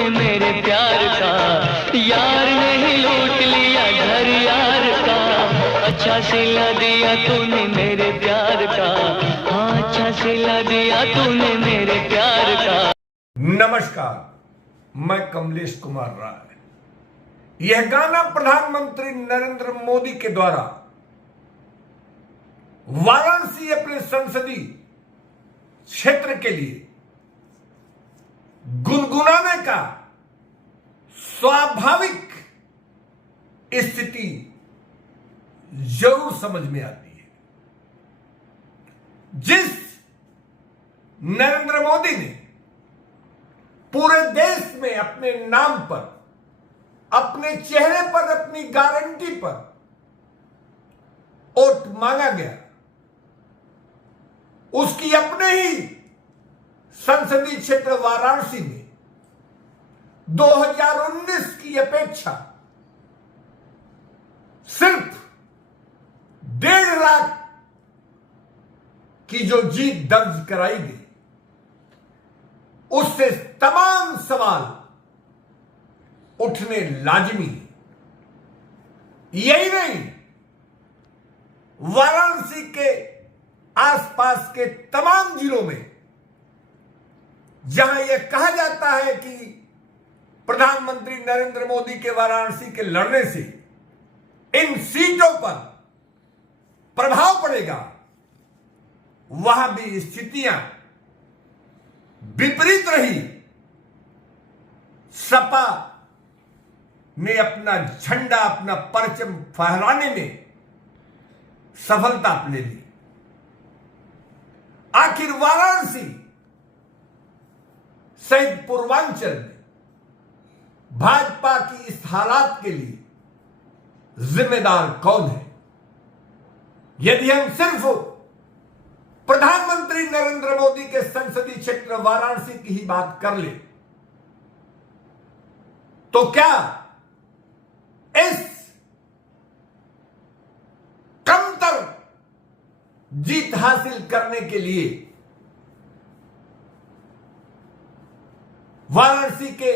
तूने मेरे प्यार का, यार ने ही लूट लिया घर यार का। अच्छा सिला दिया तूने मेरे प्यार का, हाँ अच्छा सिला दिया तूने मेरे प्यार का। नमस्कार, मैं कमलेश कुमार राय। यह गाना प्रधानमंत्री नरेंद्र मोदी के द्वारा वाराणसी अपने संसदीय क्षेत्र के लिए गुनगुनाने का स्वाभाविक स्थिति जरूर समझ में आती है। जिस नरेंद्र मोदी ने पूरे देश में अपने नाम पर, अपने चेहरे पर, अपनी गारंटी पर वोट मांगा गया, उसकी अपने ही संसदीय क्षेत्र वाराणसी में 2019 की अपेक्षा सिर्फ 1.5 लाख की जो जीत दर्ज कराई गई, उससे तमाम सवाल उठने लाजमी है। यही नहीं, वाराणसी के आसपास के तमाम जिलों में जहां यह कहा जाता है कि प्रधानमंत्री नरेंद्र मोदी के वाराणसी के लड़ने से इन सीटों पर प्रभाव पड़ेगा, वहां भी स्थितियां विपरीत रही। सपा ने अपना झंडा, अपना परचम फहराने में सफलता ले ली। आखिर वाराणसी सहित पूर्वांचल में भाजपा की इस हालात के लिए जिम्मेदार कौन है? यदि हम सिर्फ प्रधानमंत्री नरेंद्र मोदी के संसदीय क्षेत्र वाराणसी की ही बात कर ले, तो क्या इस कमतर जीत हासिल करने के लिए वाराणसी के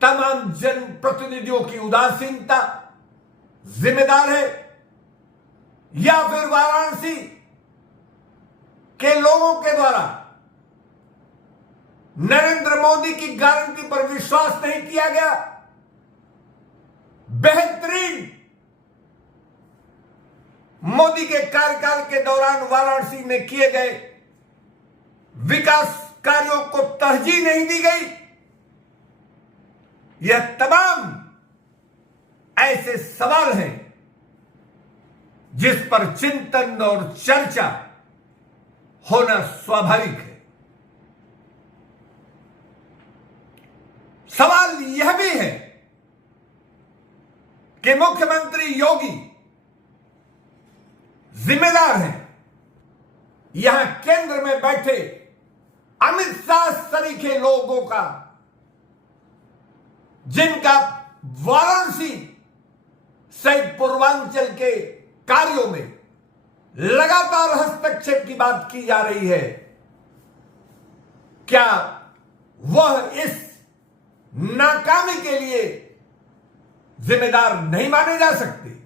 तमाम जनप्रतिनिधियों की उदासीनता जिम्मेदार है, या फिर वाराणसी के लोगों के द्वारा नरेंद्र मोदी की गारंटी पर विश्वास नहीं किया गया? बेहतरीन मोदी के कार्यकाल के दौरान वाराणसी में किए गए विकास कार्यों को तरजीह नहीं दी गई। यह तमाम ऐसे सवाल हैं जिस पर चिंतन और चर्चा होना स्वाभाविक है। सवाल यह भी है कि मुख्यमंत्री योगी जिम्मेदार हैं, यहां केंद्र में बैठे अमित शाह सरीखे लोगों का, जिनका वाराणसी सहित पूर्वांचल के कार्यों में लगातार हस्तक्षेप की बात की जा रही है, क्या वह इस नाकामी के लिए जिम्मेदार नहीं माने जा सकते?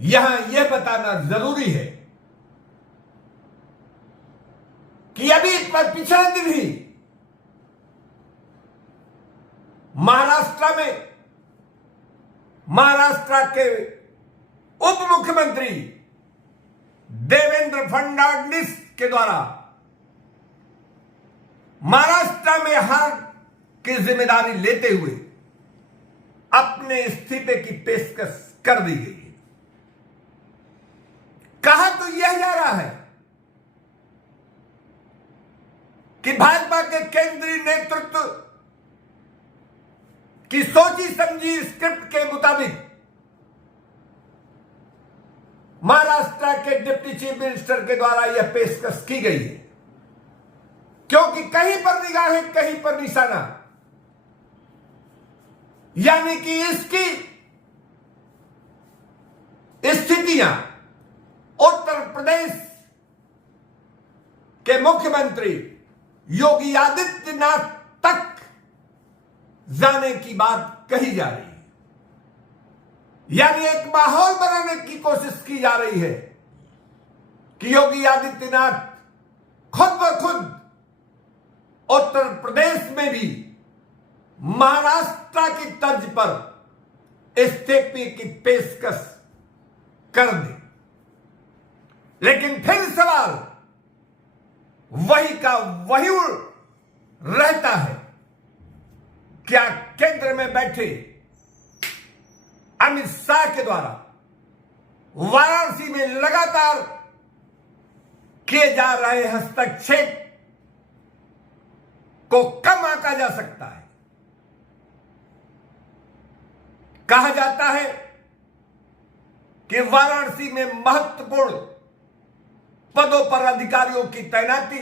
यहां यह बताना जरूरी है कि अभी पिछले दिन ही महाराष्ट्र के उप मुख्यमंत्री देवेंद्र फडणवीस के द्वारा महाराष्ट्र में हार की जिम्मेदारी लेते हुए अपने इस्तीफे की पेशकश कर दी गई है। कहा तो यह जा रहा है कि भाजपा के केंद्रीय नेतृत्व की सोची समझी स्क्रिप्ट के मुताबिक महाराष्ट्र के डिप्टी चीफ मिनिस्टर के द्वारा यह पेशकश की गई है, क्योंकि कहीं पर निगाहें कहीं पर निशाना, यानी कि इसकी स्थितियां उत्तर प्रदेश के मुख्यमंत्री योगी आदित्यनाथ तक जाने की बात कही जा रही है। यानी एक माहौल बनाने की कोशिश की जा रही है कि योगी आदित्यनाथ खुद ब खुद उत्तर प्रदेश में भी महाराष्ट्र की तर्ज पर इस्तीफे की पेशकश कर दे। लेकिन फिर सवाल वही का वही रहता है, क्या केंद्र में बैठे अमित शाह के द्वारा वाराणसी में लगातार किए जा रहे हस्तक्षेप को कम आंका जा सकता है? कहा जाता है कि वाराणसी में महत्वपूर्ण पदों पर अधिकारियों की तैनाती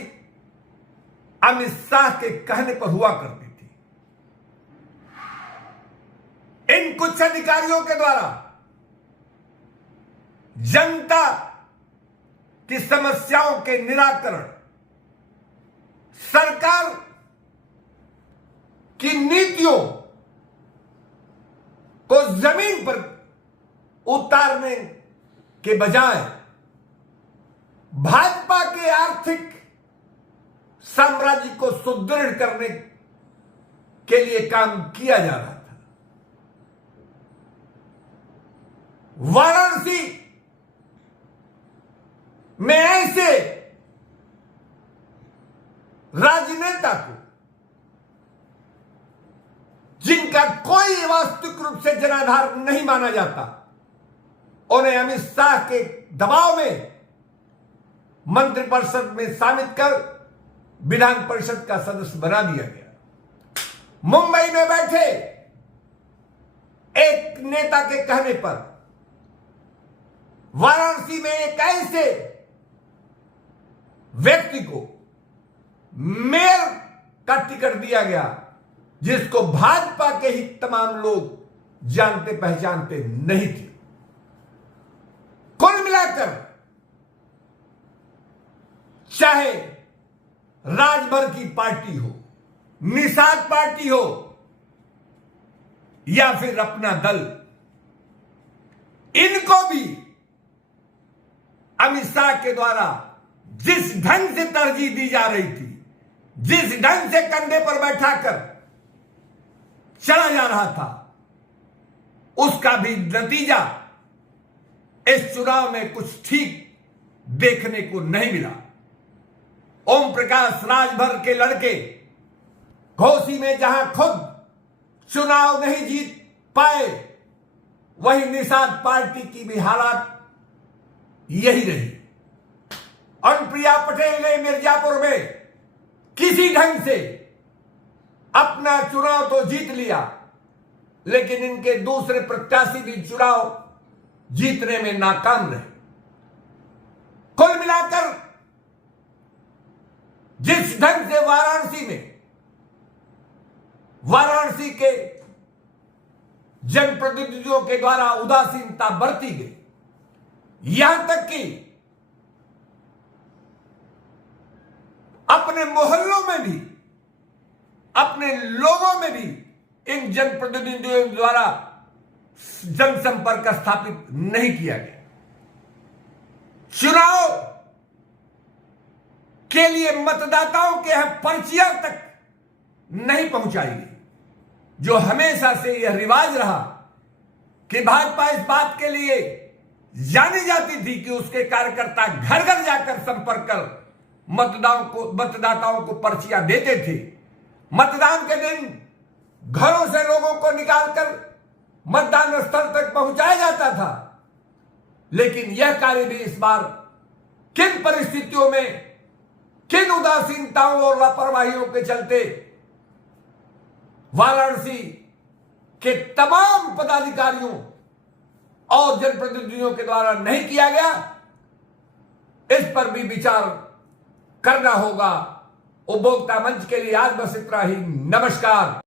अमित शाह के कहने पर हुआ करती थी। इन कुछ अधिकारियों के द्वारा जनता की समस्याओं के निराकरण, सरकार की नीतियों को जमीन पर उतारने के बजाय भाजपा के आर्थिक साम्राज्य को सुदृढ़ करने के लिए काम किया जा रहा था। वाराणसी में ऐसे राजनेता को, जिनका कोई वास्तविक रूप से जनाधार नहीं माना जाता, उन्हें अमित शाह के दबाव में मंत्रिपरिषद में शामिल कर विधान परिषद का सदस्य बना दिया गया। मुंबई में बैठे एक नेता के कहने पर वाराणसी में एक ऐसे व्यक्ति को मेयर का टिकट दिया गया जिसको भाजपा के ही तमाम लोग जानते पहचानते नहीं थे। कुल मिलाकर चाहे राजभर की पार्टी हो, निषाद पार्टी हो या फिर अपना दल, इनको भी अमित शाह के द्वारा जिस ढंग से तरजीह दी जा रही थी, जिस ढंग से कंधे पर बैठाकर चला जा रहा था, उसका भी नतीजा इस चुनाव में कुछ ठीक देखने को नहीं मिला। ओम प्रकाश राजभर के लड़के घोसी में जहां खुद चुनाव नहीं जीत पाए, वही निषाद पार्टी की भी हालात यही रही। अनुप्रिया पटेल ने मिर्जापुर में किसी ढंग से अपना चुनाव तो जीत लिया, लेकिन इनके दूसरे प्रत्याशी भी चुनाव जीतने में नाकाम रहे। कुल मिलाकर जिस ढंग से वाराणसी के जनप्रतिनिधियों के द्वारा उदासीनता बरती गई, यहां तक कि अपने मोहल्लों में भी, अपने लोगों में भी इन जनप्रतिनिधियों द्वारा जनसंपर्क स्थापित नहीं किया गया। चुनाव के लिए मतदाताओं के यहां पर्चियां तक नहीं पहुंचाई गई। जो हमेशा से यह रिवाज रहा कि भाजपा इस बात के लिए जानी जाती थी कि उसके कार्यकर्ता घर घर जाकर संपर्क कर मतदाताओं को पर्चियां देते थे। मतदान के दिन घरों से लोगों को निकालकर मतदान स्थल तक पहुंचाया जाता था। लेकिन यह कार्य भी इस बार किन परिस्थितियों में, किन उदासीनताओं और लापरवाहियों के चलते वाराणसी के तमाम पदाधिकारियों और जनप्रतिनिधियों के द्वारा नहीं किया गया, इस पर भी विचार करना होगा। उपभोक्ता मंच के लिए आज बस इतना ही। नमस्कार।